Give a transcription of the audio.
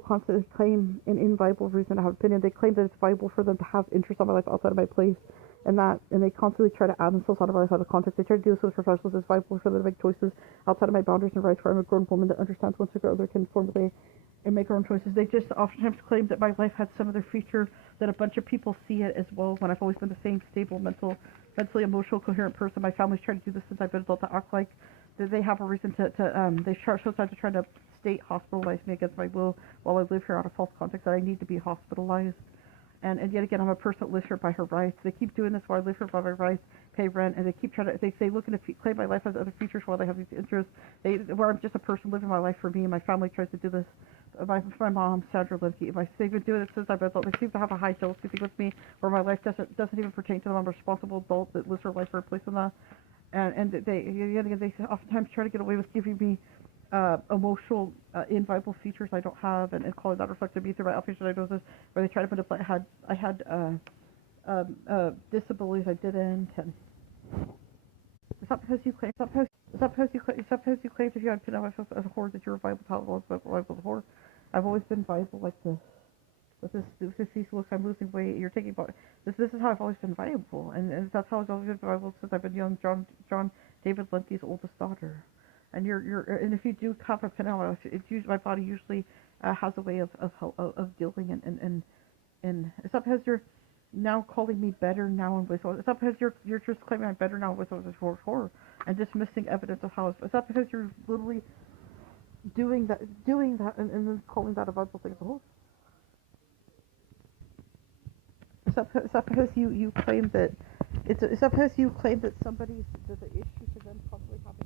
constantly claim an inviolable reason to have opinion. They claim that it's viable for them to have interest on my life outside of my place, and they constantly try to add themselves out of my life out of context. They try to do this with professionals. It's viable for them to make choices outside of my boundaries and rights. Where I'm a grown woman that understands once or other can formulate and make her own choices. They just oftentimes claim that my life had some other feature that a bunch of people see it as well. When I've always been the same stable, mentally, emotional, coherent person. My family's tried to do this since I've been adult to act like that they have a reason they sometimes try to state hospitalize me against my will while I live here out of false context that I need to be hospitalized. And yet again, I'm a person that lives here by her rights. They keep doing this while I live here by my rights, pay rent, and they keep trying to, they say, looking to claim my life has other features while they have these interests. Where I'm just a person living my life for me, and my family tries to do this. My mom, Sandra Limke, they've been doing it since I've been adult. They seem to have a high jealousy thing with me, where my life doesn't even pertain to them. I'm a responsible adult that lives her life for a place in that. And they oftentimes try to get away with giving me emotional, inviolable features I don't have, and calling that reflected me through my outpatient diagnosis, where they try to manipulate. I had disabilities I didn't, and it's not because you claim. It's not because you claim that you had been myself as a whore that you're a viable, tolerable, viable whore. I've always been viable like this. With these look, I'm losing weight. You're taking this is how I've always been viable, and that's how I've always been viable since I've been young. John David Lemke's oldest daughter. And and if you do have a pin on my life, my body usually has a way of dealing and it's not because you're now calling me better now and with it's not because you're just claiming I'm better now with horror and dismissing evidence of how it's not because you're literally doing that and then calling that a viable thing as a whole. It's not because you claim that it's not because you claim that somebody's that the issue for them probably having